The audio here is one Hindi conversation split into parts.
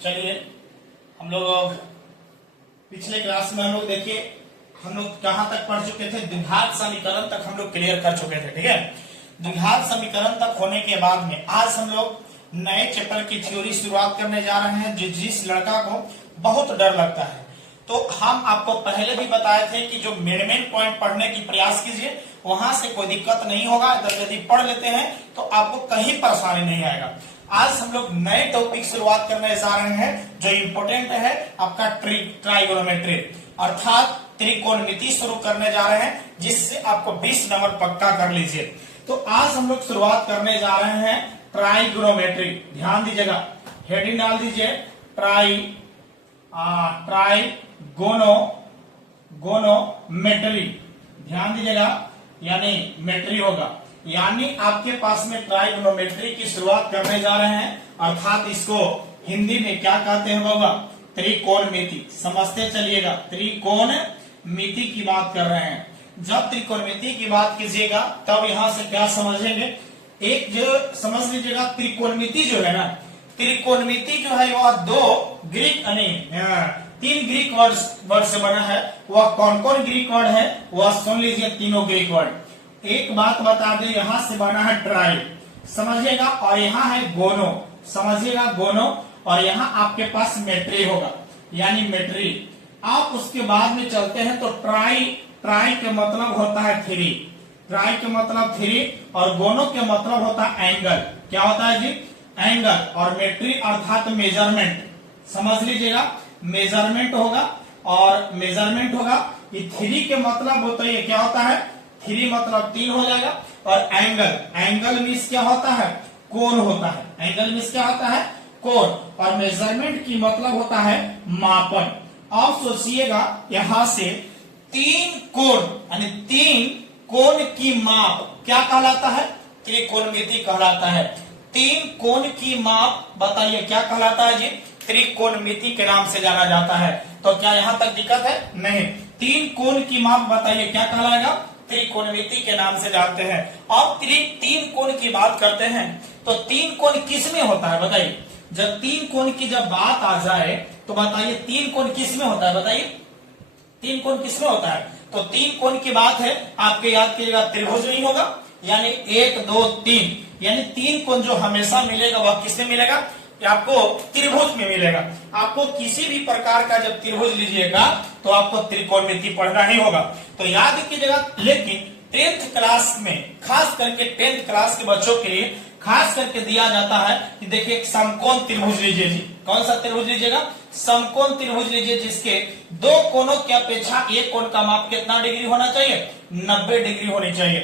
चलिए हम लोग पिछले क्लास में हम लोग देखिए हम लोग कहां तक पढ़ चुके थे, द्विघात समीकरण तक हम लोग क्लियर कर चुके थे। ठीक है, द्विघात समीकरण तक होने के बाद में आज हम लोग नए चैप्टर की थ्योरी शुरुआत करने जा रहे हैं। जिस लड़का को बहुत डर लगता है, तो हम आपको पहले भी बताए थे कि जो मेन पॉइंट पढ़ने की प्रयास कीजिए, वहां से कोई दिक्कत नहीं होगा। यदि पढ़ लेते हैं तो आपको कहीं परेशानी नहीं आएगा। आज हम लोग नए टॉपिक शुरुआत करने जा रहे हैं जो इम्पोर्टेंट है, आपका ट्राइगोनोमेट्री अर्थात त्रिकोणमिति शुरू करने जा रहे हैं, जिससे आपको 20 नंबर पक्का कर लीजिए। तो आज हम लोग शुरुआत करने जा रहे हैं ट्राइगोनोमेट्री। ध्यान दीजिएगा, हेडिंग डाल दीजिए ट्राइगोनोमेट्री। ध्यान दीजिएगा, यानी मेट्री होगा, यानी आपके पास में ट्राइगोनोमेट्री की शुरुआत करने जा रहे हैं। अर्थात इसको हिंदी में क्या कहते हैं बाबा? त्रिकोणमिति। समझते चलिएगा, त्रिकोणमिति की बात कर रहे हैं। जब त्रिकोणमिति की बात कीजिएगा तब यहां से क्या समझेंगे, एक जो समझ लीजिएगा, त्रिकोणमिति जो है ना, त्रिकोणमिति जो है वह तीन ग्रीक वर्ड से बना है। वह कौन कौन ग्रीक वर्ड है वह सुन लीजिए, तीनों ग्रीक वर्ड। एक बात बता दे, यहां से बना है ट्राई, समझिएगा, और यहाँ है गोनो, समझिएगा, गोनो, और यहाँ आपके पास मेट्री होगा, यानी मेट्री। आप उसके बाद में चलते हैं तो ट्राई के मतलब होता है थ्री, ट्राई के मतलब थ्री, और गोनो के मतलब होता है एंगल। क्या होता है जी? एंगल। और मेट्री अर्थात मेजरमेंट, समझ लीजिएगा, मेजरमेंट होगा, और मेजरमेंट होगा। ये थ्री के मतलब होता है, क्या होता है? थ्री मतलब तीन हो जाएगा। और एंगल मीन्स क्या होता है? कोण होता है। एंगल मीन्स क्या होता है? कोण। और मेजरमेंट की मतलब होता है मापन। आप सोचिएगा, यहां से तीन कोण यानी तीन कोण की माप क्या कहलाता है? त्रिकोणमिति कहलाता है। तीन कोण की माप बताइए क्या कहलाता है जी? त्रिकोणमिति के नाम से जाना जाता है। तो क्या यहां तक दिक्कत है? नहीं। तीन कोण की माप बताइए क्या कहलाएगा? त्रिकोणमिति के नाम से जानते हैं। अब तीन कोण की बात करते हैं तो तीन कोण किस में होता है बताइए? जब तीन कोण की जब बात आ जाए तो बताइए तीन कोण किस में होता है? बताइए तीन कोण किस में होता है? तो तीन कोण की बात है, आपके याद कीजिएगा, त्रिभुज नहीं होगा, यानी 1 2 3, यानी तीन कोण जो हमेशा मिलेगा वह किसमें मिलेगा? आपको त्रिभुज में मिलेगा। आपको किसी भी प्रकार का जब त्रिभुज लीजिएगा तो आपको त्रिकोणमिति पढ़ना ही होगा। तो याद कीजिएगा, लेकिन 10th क्लास में, खास करके 10th क्लास के बच्चों के लिए खास करके दिया जाता है कि देखिए समकोण त्रिभुज लीजिए जी। कौन सा त्रिभुज लीजिएगा? समकोण त्रिभुज लीजिए, जिसके दो कोणों की अपेक्षा एक कोण का माप कितना डिग्री होना चाहिए? 90 डिग्री होनी चाहिए।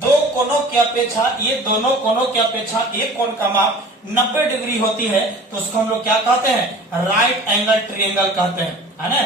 दो कोणों की अपेक्षा, ये दोनों कोणों की अपेक्षा एक कोण का माप 90 डिग्री होती है, तो उसको हम लोग क्या कहते हैं? राइट एंगल ट्रायंगल कहते हैं, है ना?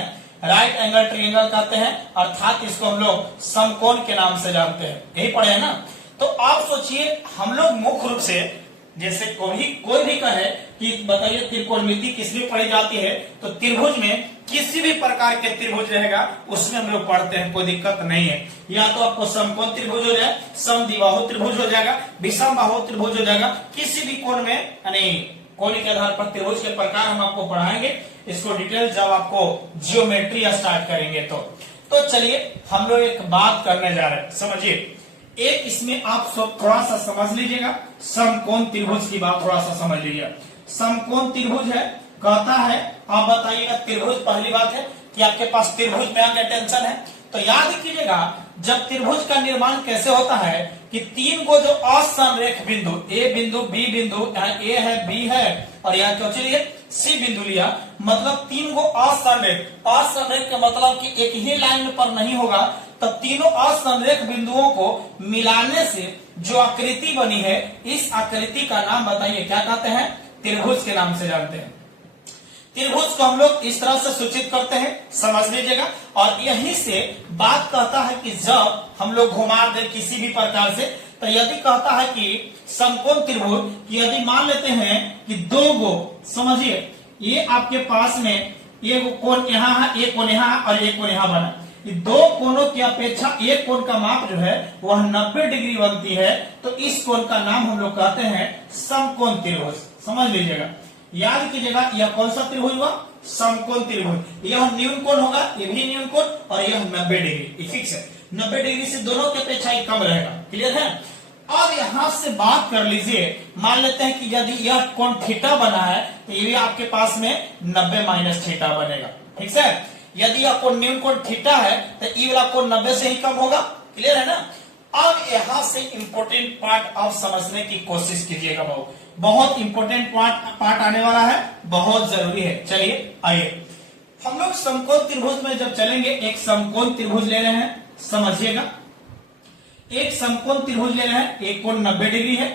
राइट एंगल ट्रायंगल कहते हैं, अर्थात इसको हम लोग समकोण के नाम से जानते हैं। यही पढ़े है ना? तो आप सोचिए, हम लोग मुख्य रूप से, जैसे कोई भी कहे कि बताइए त्रिकोणमिति किसमें पढ़ी जाती है, तो त्रिभुज में किसी भी प्रकार के त्रिभुज रहेगा उसमें हम लोग पढ़ते हैं, कोई दिक्कत नहीं है। या तो आपको समकोण त्रिभुज हो जाए, समद्विबाहु त्रिभुज हो जाएगा, विषमबाहु त्रिभुज हो जाएगा, किसी भी कोण में, यानी कोण के आधार पर त्रिभुज के प्रकार हम आपको पढ़ाएंगे। इसको डिटेल जब आपको जियोमेट्री स्टार्ट करेंगे तो चलिए हम लोग एक बात करने जा रहे हैं, समझिए। एक इसमें आप सब थोड़ा सा समझ लीजिएगा, समकोण त्रिभुज की बात थोड़ा सा समझ लीजिएगा। समकोण त्रिभुज है, कहता है, आप बताइएगा त्रिभुज, पहली बात है कि आपके पास त्रिभुज में आगे टेंशन है, तो याद कीजिएगा जब त्रिभुज का निर्माण कैसे होता है कि तीन को जो असमरेख बिंदु, ए बिंदु, बी बिंदु, यहाँ ए है, बी है, और यहाँ क्यों चलिए सी बिंदु लिया, मतलब तीन को असमरेख, असमरेख का मतलब कि एक ही लाइन पर नहीं होगा, तब तीनों असमरेख बिंदुओं को मिलाने से जो आकृति बनी है, इस आकृति का नाम बताइए क्या कहते हैं? त्रिभुज के नाम से जानते हैं। त्रिभुज को हम लोग इस तरह से सूचित करते हैं, समझ लीजिएगा। और यहीं से बात कहता है कि जब हम लोग घुमा दे किसी भी प्रकार से, तो यदि कहता है कि समकोण त्रिभुज, यदि मान लेते हैं कि दो गो, समझिए, ये आपके पास में ये कोण यहाँ है, एक कोण यहाँ है और एक कोण यहाँ बना, दो कोणों की अपेक्षा एक कोण का माप जो है वह 90 डिग्री बनती है, तो इस कोण का नाम हम लोग कहते हैं समकोण त्रिभुज। समझ लीजिएगा, याद कीजिएगा यह कौन सा त्रिभुज हुआ, समकोण त्रिभुज। यह न्यून कोण होगा, ये भी न्यून कोण, और यह 90 डिग्री फिक्स है। 90 डिग्री से दोनों की अपेक्षा ही कम रहेगा। क्लियर है। अब यहां से बात कर लीजिए, मान लेते हैं कि यदि यह कोण थीटा बना है तो ये भी आपके पास में 90 माइनस थीटा बनेगा। ठीक है। यदि यह कोण न्यून कोण थीटा है तो ई वाला कोण 90 से ही कम होगा। क्लियर है ना। अब यहां से इंपॉर्टेंट पार्ट आप समझने की कोशिश कीजिएगा, बहुत इंपॉर्टेंट पार्ट आने वाला है, बहुत जरूरी है। चलिए आइए हम लोग समकोण त्रिभुज में जब चलेंगे, एक समकोण त्रिभुज ले रहे हैं, समझिएगा। एक समकोण त्रिभुज ले रहे हैं, एक कोण 90 डिग्री है।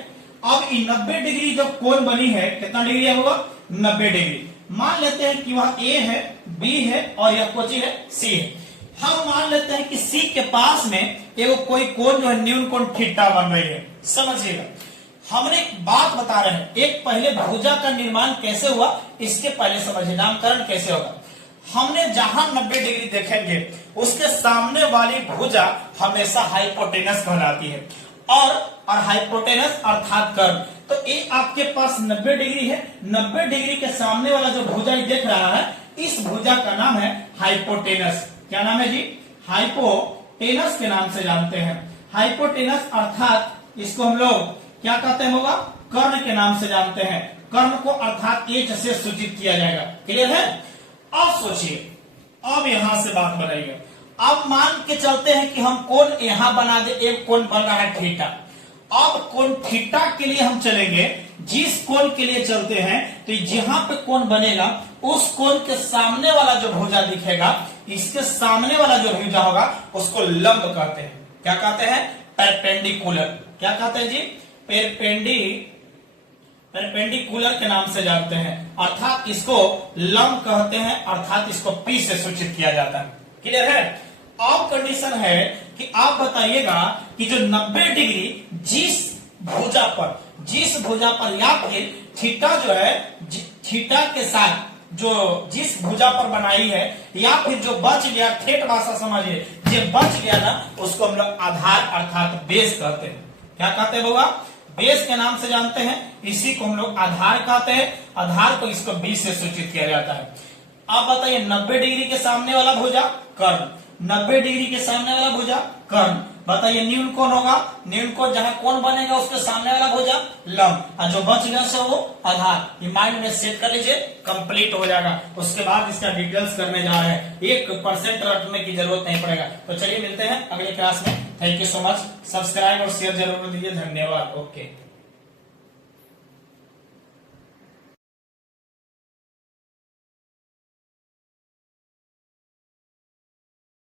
अब ये 90 डिग्री जब कोण बनी है, कितना डिग्री है होगा, 90 डिग्री। मान लेते हैं कि वह ए है, बी है और यह कोची है, सी है। हम मान लेते हैं कि सी के पास में एगो कोई कोण जो है न्यून कोण थीटा बन रही है। समझिएगा, हमने एक बात बता रहे हैं, एक पहले भुजा का निर्माण कैसे हुआ इसके पहले समझिए, नामकरण कैसे होगा। हमने जहां 90 डिग्री देखेंगे उसके सामने वाली भुजा हमेशा हाइपोटेनस कहलाती है, और हाइपोटेनस अर्थात कर्व। तो ये आपके पास 90 डिग्री है, 90 डिग्री के सामने वाला जो भुजा देख रहा है, इस भुजा का नाम है हाइपोटेनस। क्या नाम है जी, हाइपोटेनस के नाम से जानते हैं। हाइपोटेनस अर्थात इसको हम लोग क्या कहते हैं होगा, कर्ण के नाम से जानते हैं। कर्ण को अर्थात एच से सूचित किया जाएगा। क्लियर है। अब सोचिए, अब यहां से बात बनाइए। अब मान के चलते हैं कि हम कोण यहां बना दे, एक कोण बन रहा है थीटा। अब कोण थीटा के लिए हम चलेंगे, जिस कोण के लिए चलते हैं तो जहां पे कोण बनेगा उस कोण के सामने वाला जो भुजा दिखेगा, इसके सामने वाला जो भुजा होगा उसको लंब कहते हैं। क्या कहते हैं, परपेंडिकुलर। क्या कहते हैं जी, परपेंडिकुलर के नाम से जानते हैं, अर्थात इसको लंब कहते हैं, अर्थात इसको पी से सूचित किया जाता है। क्लियर है। अब कंडीशन है कि आप बताइएगा कि जो 90 डिग्री जिस भुजा पर या फिर थीटा जो है, थीटा के साथ जो जिस भुजा पर बनाई है, या फिर जो बच गया, ठेठ भाषा समझिए, जो बच गया ना उसको हम लोग आधार अर्थात बेस कहते हैं। क्या कहते हैं बाबा, बेस के नाम से जानते हैं, इसी को हम लोग आधार कहते हैं। आधार को इसको 20 से सूचित किया जाता है। अब बताइए 90 डिग्री के सामने वाला भुजा कर्ण, 90 डिग्री के सामने वाला भुजा कर्ण। बताइए न्यून कोण होगा, न्यून कोण जहां कोण बनेगा उसके सामने वाला भुजा लंब, और जो बच गया सो वो आधार। ये माइंड में सेट कर लीजिए, कंप्लीट हो जाएगा। उसके बाद इसका डिटेल्स करने जा रहे हैं, 1% रटने की जरूरत नहीं पड़ेगा। तो चलिए मिलते हैं अगले क्लास में। Thank you so much. Subscribe और शेयर जरूर दीजिए। धन्यवाद। ओके।